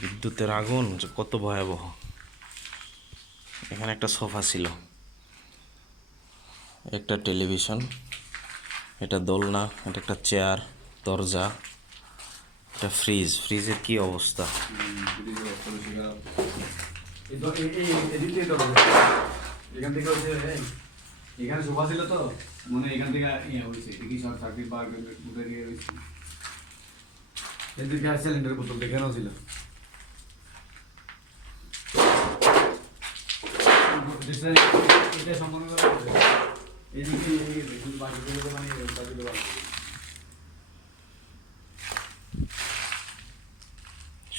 বিদ্যুতের আগুন কত ভয়াবহ। এখানে একটা সোফা ছিল। একটা টেলিভিশন, এটা দোলনা, এটা একটা চেয়ার, দরজা। এটা ফ্রিজ ফ্রিজের কি অবস্থা এখান থেকে হচ্ছে এখানে সোফা ছিল তো মনে এখান থেকে ইয়ে হয়েছে এদিকে শর্ট সার্কিট বা এদিকে গ্যাস সিলিন্ডার বোতল এখানেও ছিল এটা সম্পূর্ণ এদিকে বাকিগুলো মানে বাকি সব জ্বলে পুরো সারখার হয়ে গেছে মেয়েরা আগে তো তুলনা করছে এই শুধু রুমটা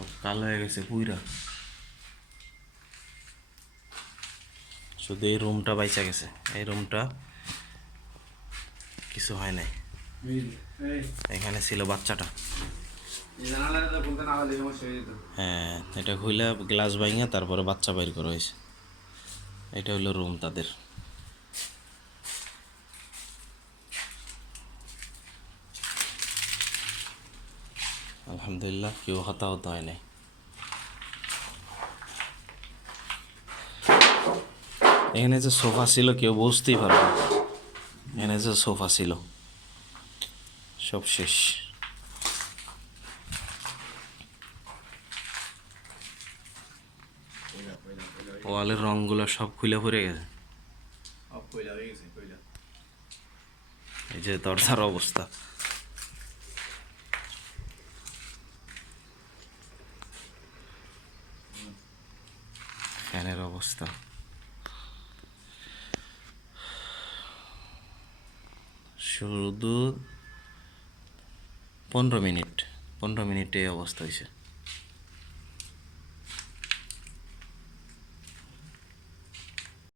সব কালো হয়ে গেছে পুইরা শুধু এই রুমটা বাইচা গেছে। এই রুমটা কিছু হয় নাই। এখানে ছিল বাচ্চাটা। হয়ে হ্যাঁ এটা খুলে গ্লাস ভাঙে তারপরে বাচ্চা বাইর করা হয়েছে। এটা হলো রুম তাদের। আলহামদুলিল্লাহ কেউ হতাহত হয় নাই এখানে যে সোফা ছিল কেউ বুঝতেই পারবে এখানে যে সোফা ছিল সব শেষ ওয়ালের রংগুলো সব খুলে পড়ে গেছে এই যে দরজার অবস্থা ফ্যানের অবস্থা। শুধু পনেরো মিনিট পনেরো মিনিটে অবস্থা হয়েছে।